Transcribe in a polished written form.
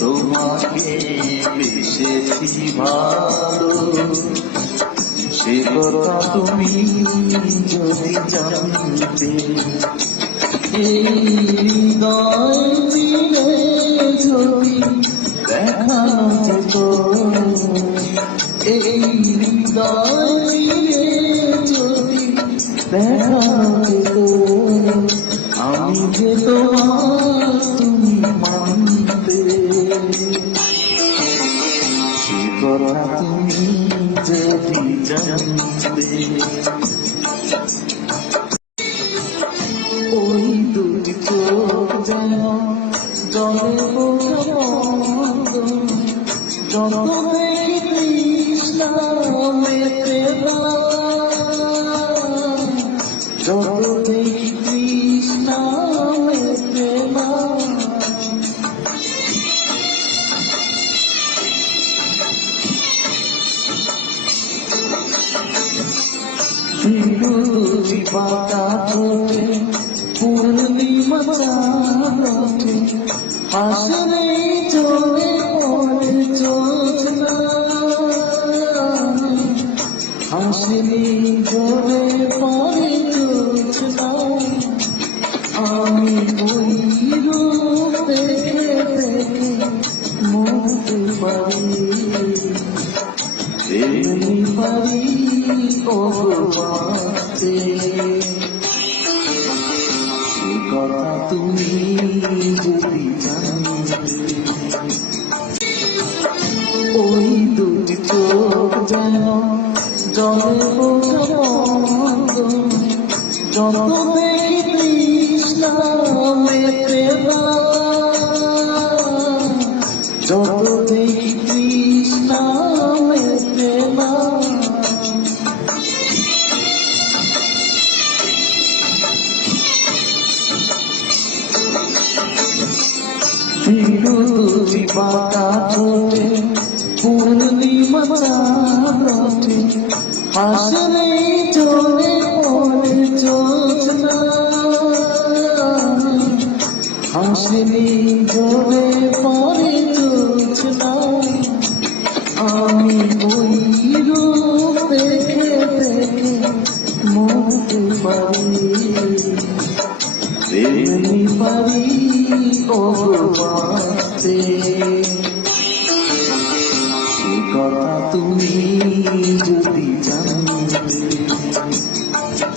তোমাকে বেসেছি ভালো, সে কথা তুমি যদি জানতে। এই হৃদয় মিলে যদি দেখানো যেত, এই হৃদয় মিলে যদি দেখানো যেত, আমি যে তোমার তুমি মানতে। সে কথা তুমি যদি জানতে। ওই দুটি চোখ যেন জলে যত দেখি তৃষ্ণা মেতে না, যত দেখি তৃষ্ণা মেতে না। দুটি বাঁকা চোখে পূর্ণিমা চাঁদে আসলে চলে পড়ে জোছনা, আসলে চলে পড়ে জোছনা। আমি ওই রূপ দেখে দেখে মরতে পারি, এমনি পারি বাঁচতে। সে কথা তুমি যদি জানতে। ওই দুটি চোখ যেন জলে যত দেখি তৃষ্ণা মেতে না, যত দেখি তৃষ্ণা মেতে না। দুটি বাঁকা চোখে পূর্ণিমা চাঁদে আসলে চলে পড়ে জোছনা, আসলে চলে পড়ে জোছনা। আমি ওই রূপ দেখে দেখে মরতে পারি, এমনি পারি বাঁচতে। সে কথা তুমি